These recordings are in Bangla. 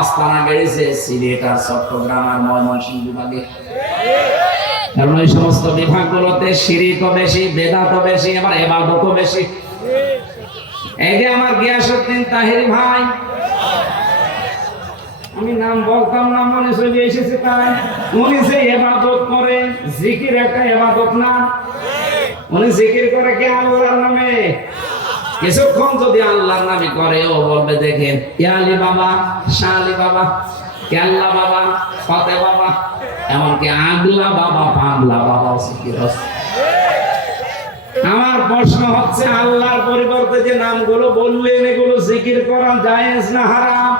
আস্তানা বেড়েছে সিলেট আর চট্টগ্রাম আর ময়মনসিংহ বিভাগে। কারণ ওই সমস্ত বিভাগগুলোতে শিরকও বেশি, বেদাতও বেশি, আবার ইবাদতও বেশি। এই যে আমার গিয়াসউদ্দিন তাহেরি ভাই, আমি নাম বলতাম না, মনে চলে এসেছে তাই। উনি যে ইবাদত করে, জিকির একটা ইবাদত না? উনি জিকির করে কে? আল্লাহর নামে। কিছুক্ষণ যদি আল্লাহর নামে করে, ও বলবে দেখেন ইয়া আলী বাবা, শাহ আলী বাবা, কেল্লা বাবা, ফতে বাবা, এমনকি আগলা বাবা, পাগলা বাবা জিকির হচ্ছে। আমার প্রশ্ন হচ্ছে, আল্লাহর পরিবর্তে যে নামগুলো বললেন এগুলো জিকির করা জায়েজ না হারাম?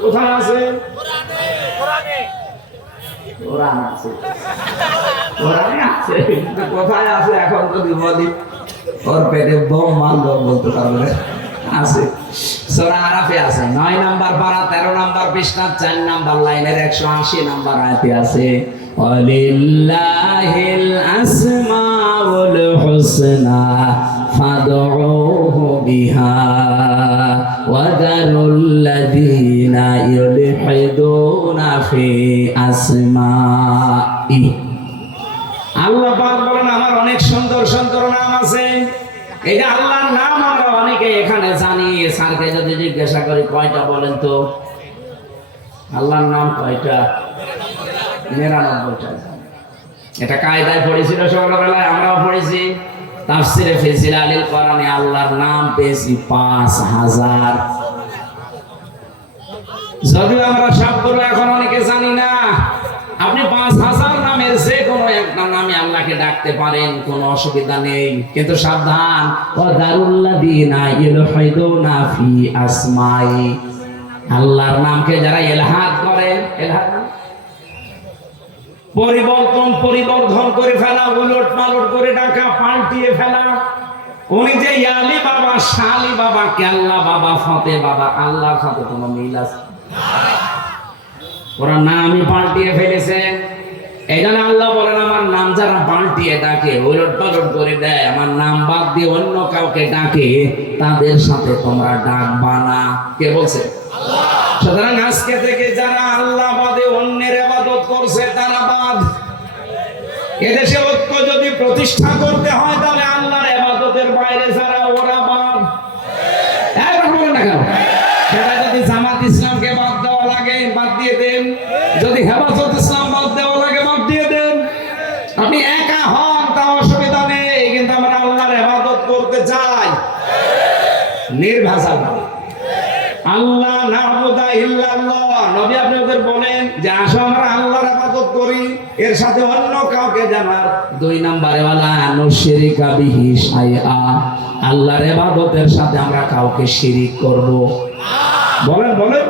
কোথায় আছে? কোরআনে আছে। কোরআনে আছে, কিন্তু কোথায় আছে এখন যদি বলি ওর পেটে বোম মারলো বলতে পারবে না। আছে, সূরা আরাফে আছে, 9 নাম্বার পারা, 13 নাম্বার পৃষ্ঠা, 4 নাম্বার লাইনের 180 নাম্বার আয়াতে আছে, ওয়ালিল্লাহিল আসমাউল হুসনা ফাদউহু বিহা ওয়া যারুল্লাযীনা ইউলহিদুনা ফি আসমাই। আল্লাহ পাক বলেন আমার অনেক সুন্দর সুন্দর নাম আছে। এই যে আল্লাহর নাম আমরা অনেকে এখানে জানি, স্যারকে যদি জিজ্ঞাসা করি কয়টা বলেন তো, আল্লাহর নাম কয়টা? 99টা। এটা কায়দায় পড়েছিল সকালবেলায়, আমরাও পড়েছি। তাফসিরে ফি জিলালিল কোরআনে আল্লাহর নাম পেয়েছি 5000। যদিও আমরা সবগুলো এখন অনেকে জানি না। আপনি 5000 নামের যে কোনো একটা নামে আল্লাহকে ডাকতে পারেন, কোনো অসুবিধা নেই। কিন্তু সাবধান, ওয়াদারুল্লাযীনা ইউলহিদুনা ফি আসমাই, আল্লাহর নামকে যারা ইলহাদ করে, ইলহাদ পরিবর্ধন করে ফেলা, উলট পালট করে ডাকা, পাল্টিয়ে ফেলা। উনি যে ইয়ালি বাবা, শালি বাবা, কেল্লা বাবা, ফতে বাবা, আল্লাহর সাথে কোনো মিল আছে? ওরা নামই পাল্টিয়ে ফেলেছে। এই জন্য আল্লাহ বলেন আমার নাম যারা পাল্টিয়ে ডাকে, উলট পালট করে দেয়, আমার নাম বাদ দিয়ে অন্য কাউকে ডাকে, তাদের সাথে তোমরা ডাকবা না। কে বলছে? আল্লাহ। সুতরাং আজকে থেকে যারা আল্লাহ বাদে অন্যের ইবাদত করছে তারা বাদ। এদেশে ঐক্য যদি প্রতিষ্ঠা করতে হয় তাহলে আল্লাহর ইবাদতের বাইরে যারা, ওরা বাদ। এখন বলেন না কেন? সেটা যদি জামাত ইসলামকে বাদ দেওয়া লাগে বাদ দিয়ে দেন, যদি হেফাজত ইসলাম বাদ দেওয়া লাগে বাদ দিয়ে দেন। আপনি একা হন তা অসুবিধা নেই, কিন্তু আমরা আল্লাহর ইবাদত করতে চাই নির্ভেজাল। আল্লাহ না'বুদু ইল্লাল্লাহ, নবী আপনি ওদের বলেন যে আসো আমরা আল্লাহর ইবাদত করি, এর সাথে অন্য কাউকে জানার। 2 নম্বরে ওয়ালা নুশরিকা বিহি শাইআ, আল্লাহর ইবাদতের সাথে আমরা কাউকে শিরিক করব বলেন বলেন।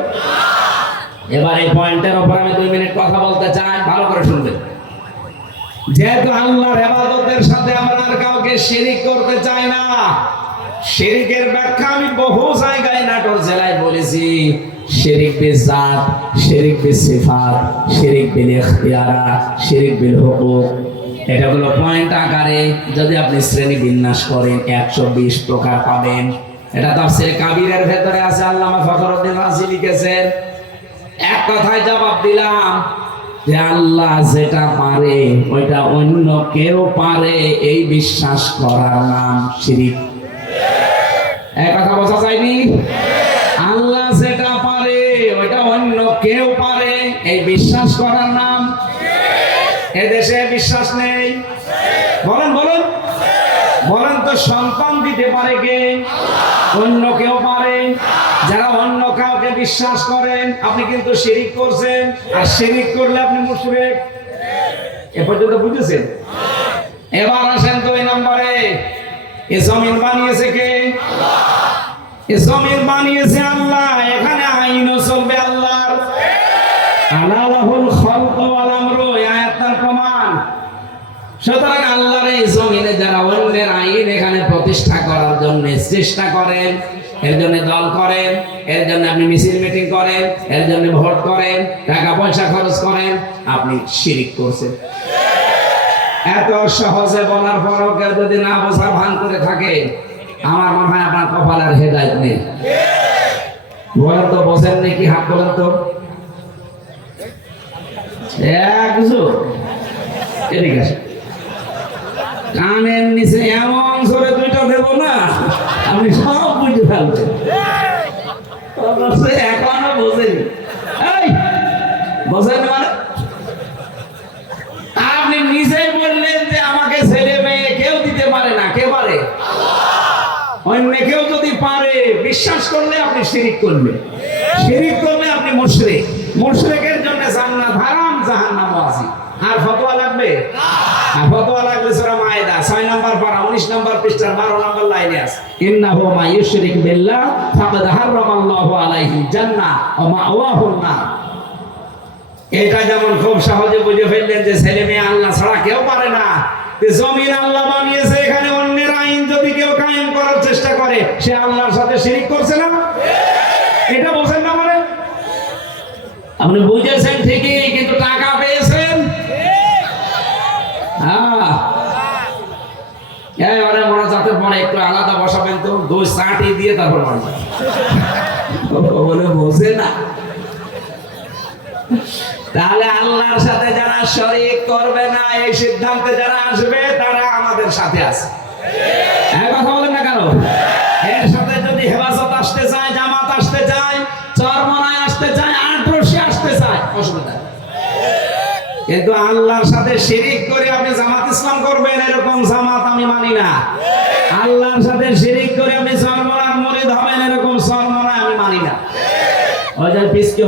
এবার এই পয়েন্টের উপর আমি 2 মিনিট কথা বলতে চাই, ভালো করে শুনবেন। যেহেতু আল্লাহর ইবাদতের সাথে আমরা আর কাউকে শিরিক করতে চাই না, শিরিকের ব্যাখ্যা আমি বহু জায়গায় নাটোর জেলায় বলেছি। শিরিক বিল জাত, শিরিক বিল সিফাত, শিরিক বিল ইখতিয়ারাত, শিরিক বিল হুকুক। এটা হলো পয়েন্ট আকারে যদি আপনি শ্রেণী বিন্যাস করেন 120 প্রকার পাবেন। এটা তাফসীরে কাবীরের ভেতরে আছে, আল্লামা ফখরুদ্দীন রাজি লিখেছেন। এক কথায় জবাব দিলাম যে আল্লাহ যেটা পারে ওইটা অন্য কেউ পারে, এই বিশ্বাস করার নাম শিরিক। এক কথা বোঝা যায়নি? আল্লাহ যেটা পারে ওইটা অন্য কেউ পারে, এই বিশ্বাস করার নাম। এদেশে বিশ্বাস নেই, বলেন বলেন বলেন তো সন্তান দিতে পারে কে? অন্য কেউ পারে। যারা অন্য কাউকে বিশ্বাস করেন আপনি কিন্তু শিরিক করছেন, আর শিরিক করলে আপনি মুশরিক। এ পর্যন্ত বুঝেছেন? এবার আসেন 2 নম্বরে, এ জমিন বানিয়েছে কে? আল্লাহ। এ জমিন বানিয়েছে আল্লাহ, এখানে আইনও চলবে আল্লাহর। আলা লাহুল খালকু ওয়াল আমরু, আয়াতের প্রমাণ। সুতরাং আল্লাহর এই জমিনে যারা অন্যের আইন এখানে প্রতিষ্ঠা করার জন্য চেষ্টা করেন, এর জন্য দল করেন, এর জন্য আপনি মিছিল মিটিং করেন, এর জন্য ভোট করেন, টাকা পয়সা খরচ করেন, আপনি শিরিক করছেন। এত সহজে বলার পরও কেউ যদি না বোঝার ভান করে থাকে, আমার মনে হয় আপনার কপালের হেদায়েত নেই। বলেন তো, বসেন নাকি? হাত বলেন তো। একজন এদিকে আসেন। কানের নিচে এমন জোরে দুইটা দেব না, আপনি সব বুঝে ফেলবেন। এখনো বোঝেনি। এই বোঝেন মানে আপনি নিজেই বললেন যে আমাকে ছেলে মেয়ে কেউ দিতে পারে না। কে পারে? অন্য কেউ যদি পারে, বিশ্বাস করলে আপনি শিরিক করবেন। শিরিক করলে আপনি মুশরিক। মুশরিকের জন্য জান্নাত হারাম, জাহান্নাম ওয়াজিব। আর ফতোয়া লাগবে? আর ফতোয়া লাগবে সূরা মায়েদা 6 নম্বর পারা 19 নম্বর পৃষ্ঠার 12 নম্বর লাইনে আছে, ইন্নাহু মা ইউশরিক বিল্লাহ ফাকাদ হারামাল্লাহু আলাইহি জান্নাহ ওয়া মাওয়াহুন নার। এটা যেমন খুব সহজে বুঝে ফেললেন যে ছেলে মেয়ে আল্লাহ ছাড়া কেউ পারে না। জমিন আল্লাহ বানিয়েছে, এখানে অন্যের আইন যদি কেউ কায়েম করার চেষ্টা করে, সে আল্লাহর সাথে শিরিক করছে না? এটা বোঝেন না? মানে আপনি বুঝেছেন ঠিকই, কিন্তু টাকা পেয়েছেন। এবারে মোনাজাতের পরে একটু আলাদা বসাবেন তো, 2 চাটি দিয়ে তারপর বলে বোঝে না। তাহলে আল্লাহর সাথে যারা শরীক করবে না, এই সিদ্ধান্তে যারা আসবে, তারা আমাদের সাথে আছে। কথা বলেন না কেন? এর সাথে যদি হেফাজত আসতে চায়, জামাত আসতে চায়, চরমনায় আসতে চায়, আটরশি আসতে চায়, অসুবিধা। কিন্তু আল্লাহর সাথে শিরিক করে আপনি জামাত ইসলাম করবেন, এরকম জামাত আমি মানি না। আল্লাহর সাথে শিরিক করে আপনি চরমনার মুরিদ হবেন, এরকম চরমনা আমি মানি না। ওই যে পিসকে